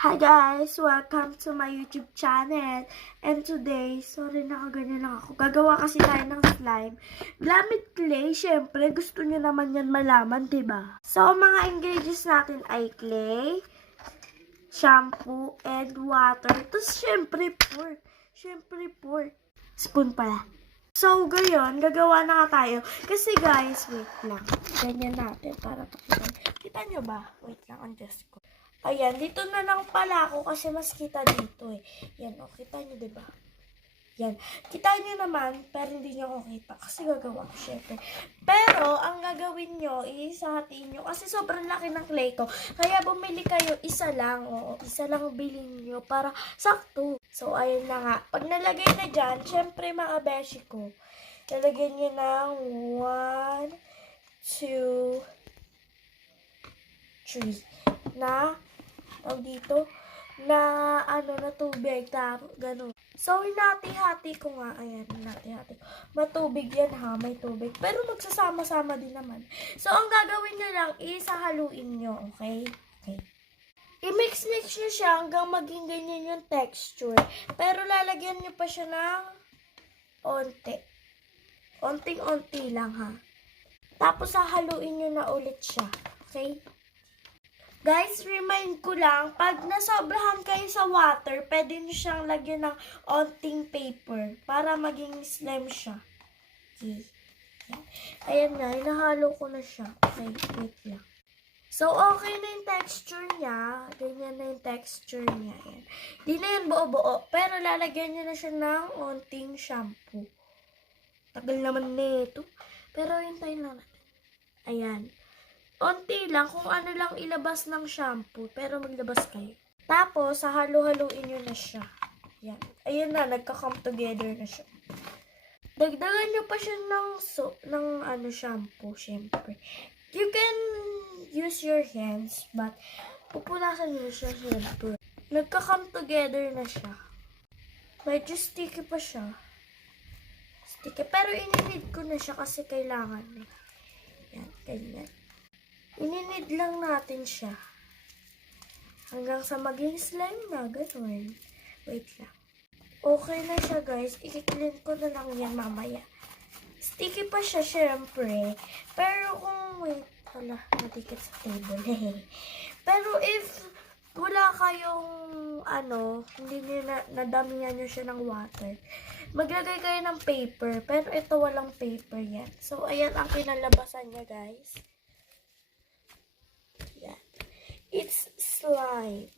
Hi guys! Welcome to my YouTube channel. And today, sorry nakaganyan lang ako. Gagawa kasi tayo ng slime. Gamit clay, syempre gusto nyo naman yan malaman, diba? So, ang mga ingredients natin ay clay, shampoo, and water. Tapos syempre pork. Spoon pala. So, gayon, gagawa na nga tayo. Kasi guys, wait lang. Ganyan natin para pakita. Kita nyo ba? Wait lang, adjust ko. Ayan, dito na lang pala ako kasi mas kita dito eh. Yan, o, kita nyo diba? Yan. Kita nyo naman, pero hindi nyo ako kita kasi gagawa ko syempre. Pero, ang gagawin nyo, isahatiin nyo kasi sobrang laki ng clay ko. Kaya bumili kayo isa lang, o isa lang bilhin nyo para sakto. So, ayun na nga. Pag nalagay na dyan, syempre mga beshi ko, lalagyan nyo ng 1, 2, 3 na dito na na tubig gano'n. So hinati-hati ko nga, ayan, hinati-hati. Matubig yan ha, may tubig. Pero magsasama-sama din naman. So ang gagawin nyo lang is haluin nyo, okay? Okay. I-mix-mix nyo siya hanggang maging ganyan yung texture. Pero lalagyan nyo pa siya ng onti. Onting-onti lang ha. Tapos hahaluin nyo na ulit siya. Okay? Guys, remind ko lang, pag nasobrahan kayo sa water, pwede nyo siyang lagyan ng onting paper para maging slime siya. Okay. Ayan na, hinahalo ko na siya. Okay, wait lang. So, okay na yung texture niya. Ganyan na yung texture niya. Ayan. Di na yan buo-buo, pero lalagyan nyo na siya ng onting shampoo. Tagal naman nito. Pero hintayin lang natin. Ayan. Onti lang, kung ano lang ilabas ng shampoo, pero maglabas kayo. Tapos, halo-haluin nyo na siya. Yan. Ayan na, nagka-come together na siya. Dagdagan nyo pa siya ng shampoo, syempre. You can use your hands, but pupunasan nyo siya, syempre. Nagka-come together na siya. Medyo sticky pa siya. Sticky, pero ininid ko na siya kasi kailangan. Yan, ganyan. Ininid lang natin siya. Hanggang sa maging slime na, gano'n. Wait lang. Okay na siya, guys. I-clean ko na lang yan mamaya. Sticky pa siya, syempre. Pero kung, wait, hala, natikit sa table. Pero if wala kayong, hindi nyo nadamihan nyo siya ng water, maglagay kayo ng paper. Pero ito walang paper yan. So, ayan ang kinalabasan niya, guys. It's slime.